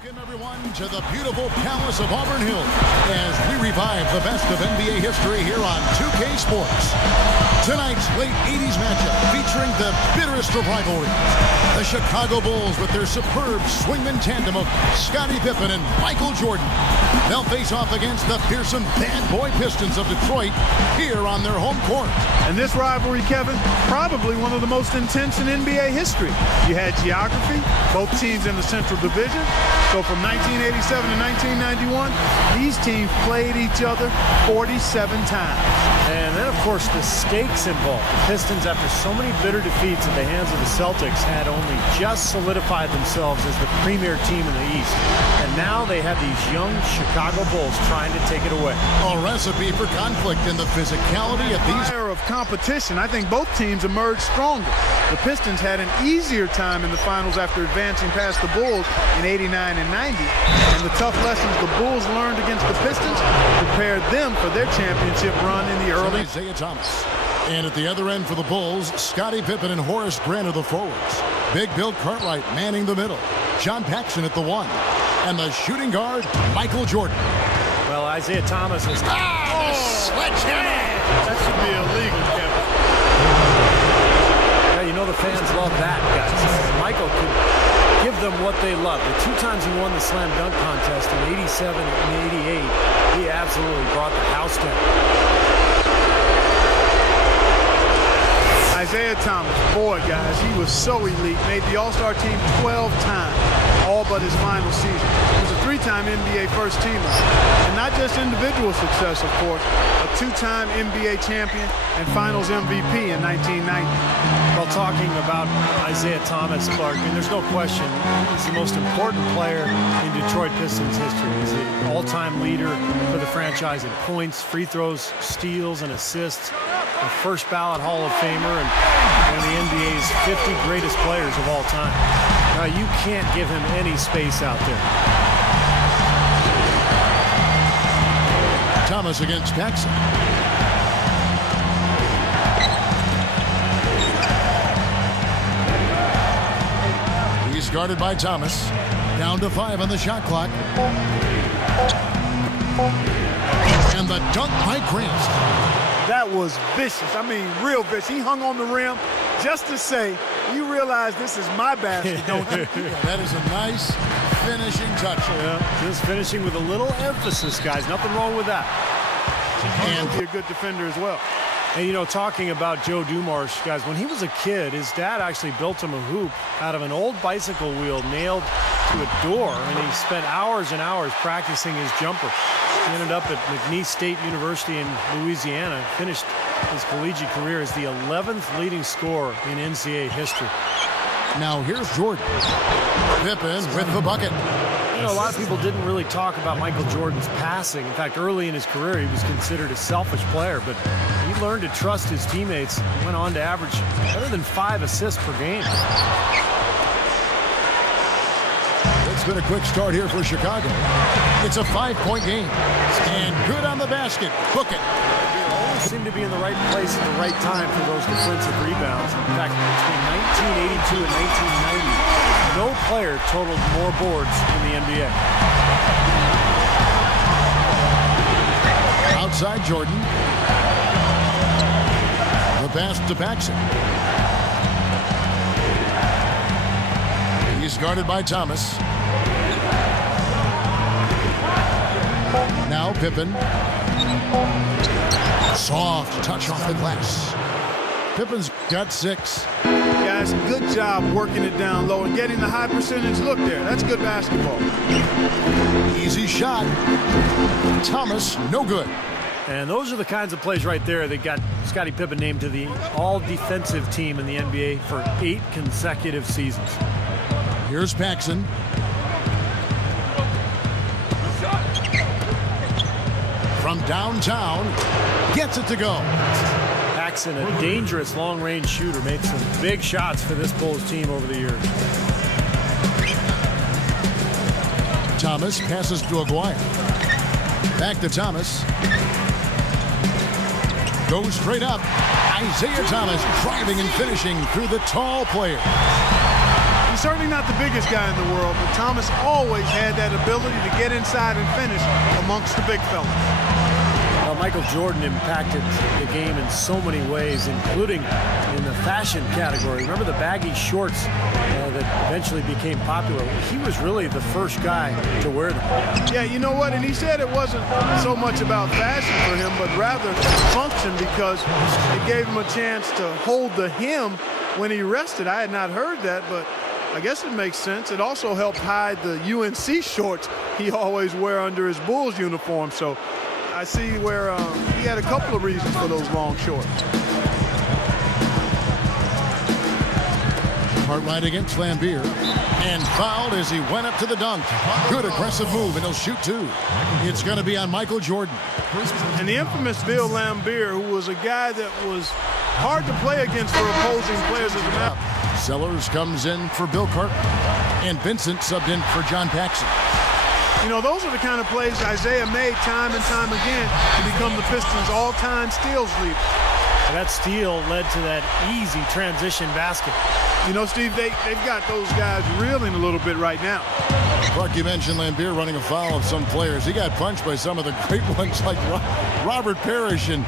Welcome, everyone, to the beautiful Palace of Auburn Hills as we revive the best of NBA history here on 2K Sports. Tonight's late 80s matchup featuring the bitterest of rivalries. The Chicago Bulls with their superb swingman tandem of Scottie Pippen and Michael Jordan. They'll face off against the fearsome bad boy Pistons of Detroit here on their home court. And this rivalry, Kevin, probably one of the most intense in NBA history. You had geography, both teams in the Central Division. So from 1987 to 1991, these teams played each other 47 times. And then, of course, the stakes involved. The Pistons, after so many bitter defeats at the hands of the Celtics, had only just solidified themselves as the premier team in the East. And now they have these young Chicago Bulls trying to take it away. A recipe for conflict in the physicality of these. Of competition, I think both teams emerged stronger. The Pistons had an easier time in the finals after advancing past the Bulls in '89 and '90. And the tough lessons the Bulls learned against the Pistons prepared them for their championship run in the early. Isiah Thomas. And at the other end for the Bulls, Scottie Pippen and Horace Grant are the forwards. Big Bill Cartwright manning the middle. John Paxson at the one. And the shooting guard, Michael Jordan. Well, Isiah Thomas is... Sledgehammer! That should be illegal, Kevin. Yeah, you know the fans love that, guys. Michael could give them what they love. The two times he won the slam dunk contest in '87 and '88, he absolutely brought the house down. Isiah Thomas, boy, guys, he was so elite. Made the All-Star team 12 times, all but his final season. He was a three-time NBA first-teamer. And not just individual success, of course, a two-time NBA champion and Finals MVP in 1990. Well, talking about Isiah Thomas, Clark, I mean, there's no question he's the most important player in Detroit Pistons history. He's the all-time leader for the franchise in points, free throws, steals, and assists. A first ballot Hall of Famer and one of the NBA's 50 greatest players of all time. Now, you can't give him any space out there. Thomas against Paxson. He's guarded by Thomas. Down to 5 on the shot clock. And the dunk by Grant. That was vicious. I mean, real vicious. He hung on the rim just to say, you realize this is my basket, don't you? That is a nice finishing touch. Yeah, just finishing with a little emphasis, guys. Nothing wrong with that. And be a good defender as well. And, you know, talking about Joe Dumars, guys, when he was a kid, his dad actually built him a hoop out of an old bicycle wheel nailed to a door, and he spent hours and hours practicing his jumper. He ended up at McNeese State University in Louisiana, finished his collegiate career as the 11th leading scorer in NCAA history. Now here's Jordan. Pippen with the bucket. You know, a lot of people didn't really talk about Michael Jordan's passing. In fact, early in his career, he was considered a selfish player, but he learned to trust his teammates and went on to average better than 5 assists per game. It's been a quick start here for Chicago. It's a 5-point game. And good on the basket. Book it. Always seem to be in the right place at the right time for those defensive rebounds. In fact, between 1982 and 1990, no player totaled more boards in the NBA. Outside Jordan. The pass to Paxson. He's guarded by Thomas. Now Pippen. Soft touch off the glass. Pippen's got 6. Guys, good job working it down low and getting the high percentage look there. That's good basketball. Easy shot. Thomas, no good. And those are the kinds of plays right there that got Scottie Pippen named to the all-defensive team in the NBA for 8 consecutive seasons. Here's Paxson. From downtown, gets it to go. Paxson, a dangerous long-range shooter, made some big shots for this Bulls team over the years. Thomas passes to Aguirre. Back to Thomas. Goes straight up. Isiah Thomas driving and finishing through the tall player. was certainly not the biggest guy in the world, but Thomas always had that ability to get inside and finish amongst the big fellas. Michael Jordan impacted the game in so many ways, including in the fashion category. Remember the baggy shorts that eventually became popular? He was really the first guy to wear them. Yeah, you know what? And he said it wasn't so much about fashion for him, but rather function, because it gave him a chance to hold the hem when he rested. I had not heard that, but I guess it makes sense. It also helped hide the UNC shorts he always wear under his Bulls uniform. So I see where he had a couple of reasons for those long shorts. Cartwright against Lambier, and fouled as he went up to the dunk. Good aggressive move, and he'll shoot two. It's going to be on Michael Jordan. And the infamous Bill Lambier, who was a guy that was hard to play against for opposing players as a matter. Sellers comes in for Bill Cartwright, and Vincent subbed in for John Paxson. You know, those are the kind of plays Isiah made time and time again to become the Pistons' all-time steals leader. That steal led to that easy transition basket. You know, Steve, they've got those guys reeling a little bit right now. Clark, you mentioned Lambier running afoul of some players. He got punched by some of the great ones like Robert Parrish, and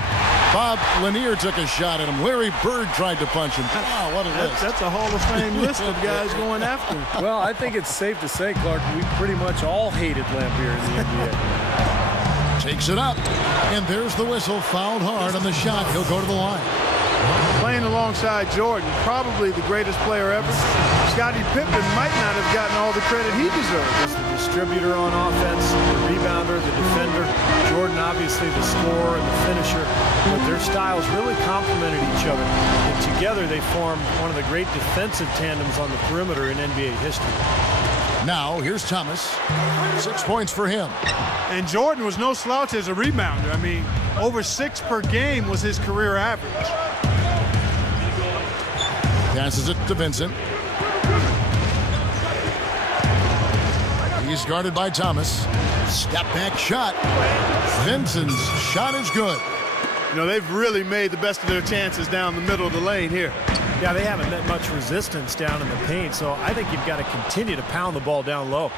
Bob Lanier took a shot at him. Larry Bird tried to punch him. Wow, what a list. That's a Hall of Fame list of guys going after him. Well, I think it's safe to say, Clark, we pretty much all hated Lambier in the NBA. Takes it up, and there's the whistle. Fouled hard on the shot. He'll go to the line. Playing alongside Jordan, probably the greatest player ever, Scottie Pippen might not have gotten all the credit he deserved. Just the distributor on offense, the rebounder, the defender. Jordan, obviously, the scorer and the finisher. But their styles really complemented each other. And together, they formed one of the great defensive tandems on the perimeter in NBA history. Now, here's Thomas. 6 points for him. And Jordan was no slouch as a rebounder. I mean, over 6 per game was his career average. Passes it to Vincent. He's guarded by Thomas. Step back shot. Vincent's shot is good. You know, they've really made the best of their chances down the middle of the lane here. Yeah, they haven't met much resistance down in the paint, so I think you've got to continue to pound the ball down low.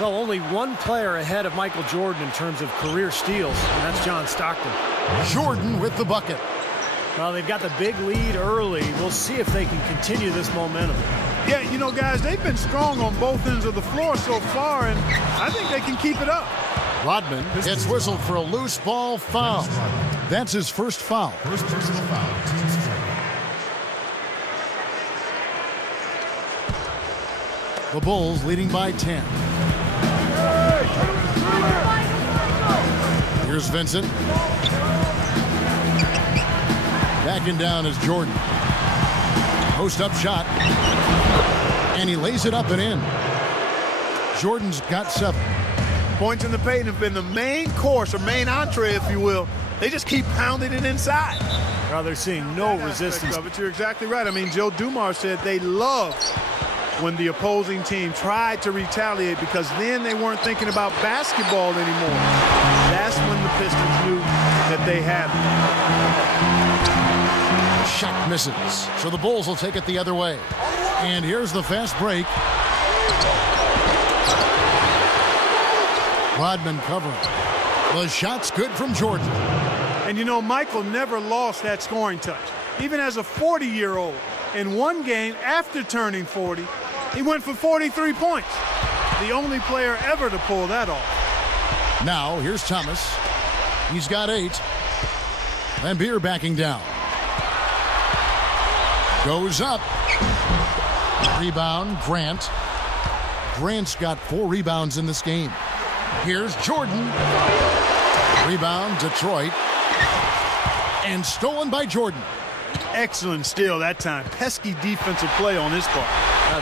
Well, only one player ahead of Michael Jordan in terms of career steals, and that's John Stockton. Jordan with the bucket. Well, they've got the big lead early. We'll see if they can continue this momentum. Yeah, you know, guys, they've been strong on both ends of the floor so far, and I think they can keep it up. Rodman gets whistled for a loose ball foul. That's his first foul. First personal foul, team strike. The Bulls leading by 10. Here's Vincent. Backing down is Jordan. Post-up shot. And he lays it up and in. Jordan's got 7. Points in the paint have been the main course, or main entree, if you will. They just keep pounding it inside. Well, they're seeing no resistance. But you're exactly right. I mean, Joe Dumars said they loved when the opposing team tried to retaliate, because then they weren't thinking about basketball anymore. That's when the Pistons knew that they had it. Shot misses. So the Bulls will take it the other way. And here's the fast break. Rodman covering. The shot's good from Jordan. And you know, Michael never lost that scoring touch. Even as a 40-year-old, in one game after turning 40, he went for 43 points. The only player ever to pull that off. Now, here's Thomas. He's got 8. Lambier backing down. Goes up. Rebound, Grant. Grant's got 4 rebounds in this game. Here's Jordan. Rebound, Detroit. And stolen by Jordan. Excellent steal that time. Pesky defensive play on his part.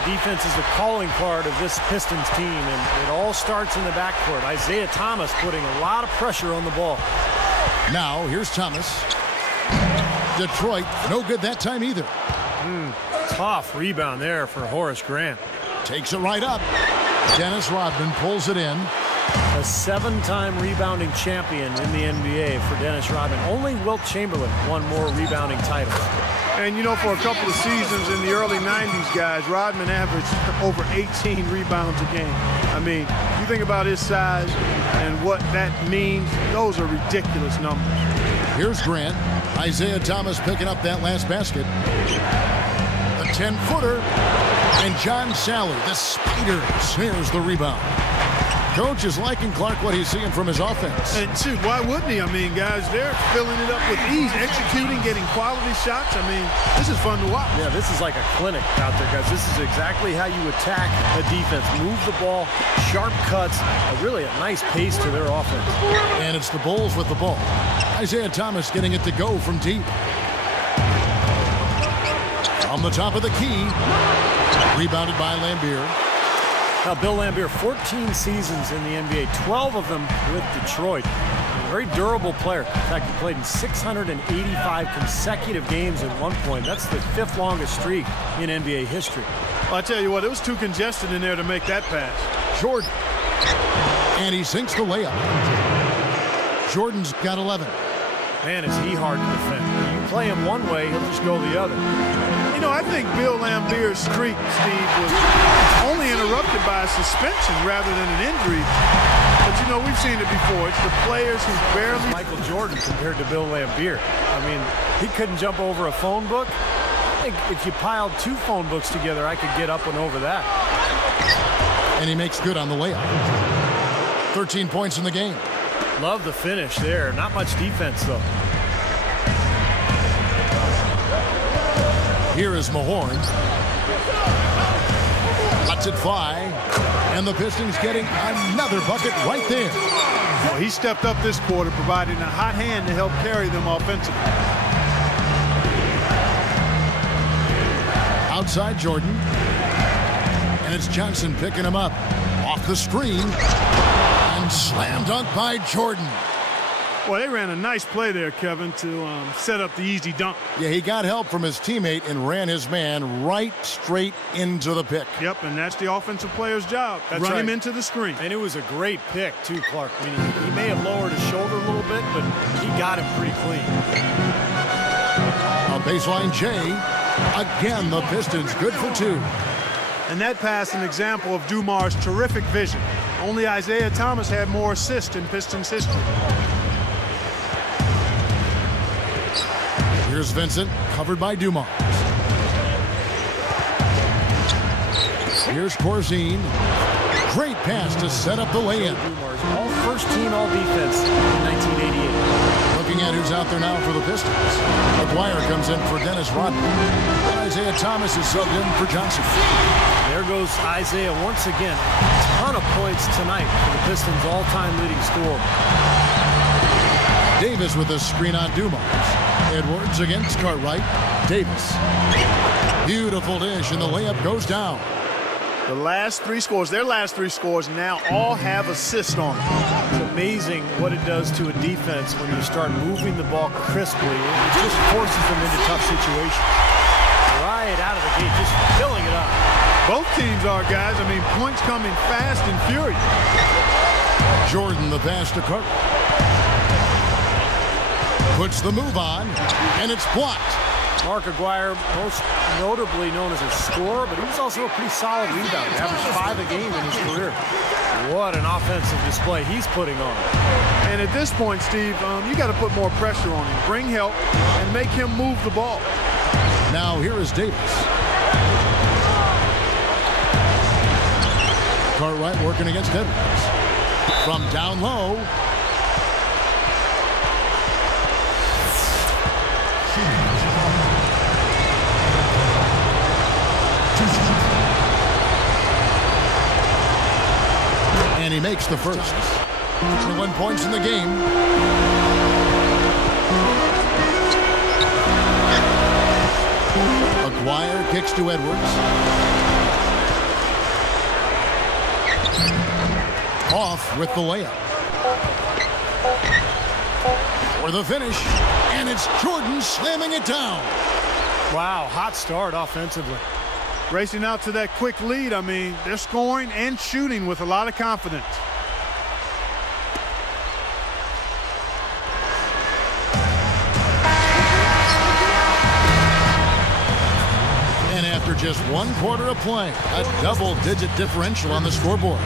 Defense is the calling card of this Pistons team, and it all starts in the backcourt. Isiah Thomas putting a lot of pressure on the ball. Now, here's Thomas. Detroit, no good that time either. Tough rebound there for Horace Grant. Takes it right up. Dennis Rodman pulls it in. A 7-time rebounding champion in the NBA for Dennis Rodman. Only Wilt Chamberlain won more rebounding titles. And, you know, for a couple of seasons in the early 90s, guys, Rodman averaged over 18 rebounds a game. I mean, you think about his size and what that means, those are ridiculous numbers. Here's Grant. Isiah Thomas picking up that last basket. A 10-footer. And John Sally, the spider, snares the rebound. Coach is liking Clark what he's seeing from his offense. And shoot, why wouldn't he? I mean, guys, they're filling it up with ease, executing, getting quality shots. I mean, this is fun to watch. Yeah, this is like a clinic out there, guys. This is exactly how you attack a defense. Move the ball, sharp cuts, really a nice pace to their offense. And it's the Bulls with the ball. Isiah Thomas getting it to go from deep. On the top of the key. Rebounded by Lambier. Now, Bill Lambier, 14 seasons in the NBA, 12 of them with Detroit. A very durable player. In fact, he played in 685 consecutive games at one point. That's the 5th longest streak in NBA history. Well, I tell you what, it was too congested in there to make that pass. Jordan. And he sinks the layup. Jordan's got 11. Man, is he hard to defend. You play him one way, he'll just go the other. You know, I think Bill Lambier's streak, Steve, was only interrupted by a suspension rather than an injury. But, you know, we've seen it before. It's the players who barely... Michael Jordan compared to Bill Lambier. I mean, he couldn't jump over a phone book. I think if you piled 2 phone books together, I could get up and over that. And he makes good on the layup. 13 points in the game. Love the finish there. Not much defense, though. Here is Mahorn. Lets it fly. And the Pistons getting another bucket right there. Well, he stepped up this quarter, providing a hot hand to help carry them offensively. Outside Jordan. And it's Johnson picking him up. Off the screen. And slam dunk by Jordan. Well, they ran a nice play there, Kevin, to set up the easy dunk. Yeah, he got help from his teammate and ran his man right straight into the pick. Yep, and that's the offensive player's job. That's Run right. him into the screen. And it was a great pick, too, Clark. I mean, he may have lowered his shoulder a little bit, but he got him pretty clean. A baseline J. Again, the Pistons good for 2. And that pass an example of Dumar's terrific vision. Only Isiah Thomas had more assists in Pistons history. Here's Vincent, covered by Dumars. Here's Corzine. Great pass to set up the lay-in. Dumars, all first team, all defense in 1988. Looking at who's out there now for the Pistons. McGuire comes in for Dennis Rodman. Isiah Thomas is subbed in for Johnson. There goes Isiah once again. A ton of points tonight for the Pistons' all-time leading scorer. Davis with a screen on Dumars. Edwards against Cartwright. Davis. Beautiful dish, and the layup goes down. The last 3 scores, their last 3 scores now all have assists on them. It's amazing what it does to a defense when you start moving the ball crisply. It just forces them into tough situations. Right out of the gate, just filling it up. Both teams are, guys. I mean, points coming fast and furious. Jordan the pass to Cartwright. Puts the move on, and it's blocked. Mark Aguirre, most notably known as a scorer, but he was also a pretty solid rebounder. Averaged 5 a game in his career. What an offensive display he's putting on. And at this point, Steve, you got to put more pressure on him. Bring help and make him move the ball. Now here is Davis. Cartwright working against Edwards. From down low. And he makes the first. 21 points in the game. Aguirre kicks to Edwards. Off with the layup. For the finish. And it's Jordan slamming it down. Wow, hot start offensively. Racing out to that quick lead. I mean, they're scoring and shooting with a lot of confidence. And after just one quarter of play, a double-digit differential on the scoreboard.